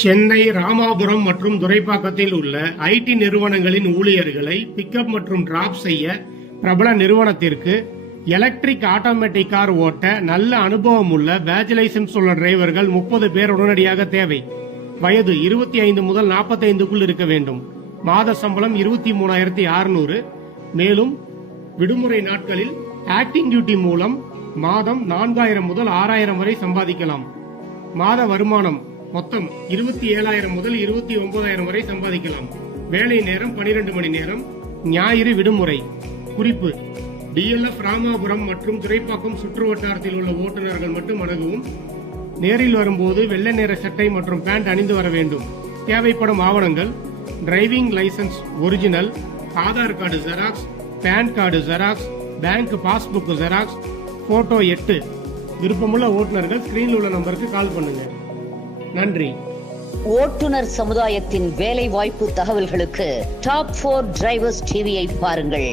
சென்னை ராமாபுரம் மற்றும் துரைப்பாக்கத்தில் உள்ள ஐடி நிறுவனங்களின் ஊழியர்களை பிக்கப் மற்றும் டிராப் செய்ய பிரபல நிறுவனத்திற்கு எலக்ட்ரிக் ஆட்டோமேட்டிக் கார் ஓட்ட நல்ல அனுபவம் உள்ள பேட்ச் லைசன்ஸ் உள்ள டிரைவர்கள் 30 பேர் உடனடியாக தேவை. வயது 25 முதல் 45க்குள் இருக்க வேண்டும். மாத சம்பளம் 23,600. மேலும் விடுமுறை நாட்களில் ஆக்டிங் டியூட்டி மூலம் மாதம் 4,000 முதல் 6,000 வரை சம்பாதிக்கலாம். மாத வருமானம் மொத்தம் 27,000 முதல் 29,000 வரை சம்பாதிக்கலாம். வேலை நேரம் 12 மணி நேரம். ஞாயிறு விடுமுறை. குறிப்பு: DLF ராமாபுரம் மற்றும் துரைப்பாக்கம் சுற்று வட்டாரத்தில் உள்ள ஓட்டுநர்கள் மட்டும் அணுகவும். நேரில் வரும்போது வெள்ளை நிற சட்டை மற்றும் பேண்ட் அணிந்து வர வேண்டும். தேவைப்படும் ஆவணங்கள்: driving licence original, Aadhaar card xerox, PAN card xerox, bank passbook xerox, photo 8. விருப்பமுள்ள ஓட்டுநர்கள் ஸ்கிரீனில் உள்ள நம்பருக்கு கால் பண்ணுங்க. நன்றி. ஓட்டுநர் சமுதாயத்தின் வேலை வாய்ப்பு தகவல்களுக்கு டாப் 4 டிரைவர்ஸ் டிவியை பாருங்கள்.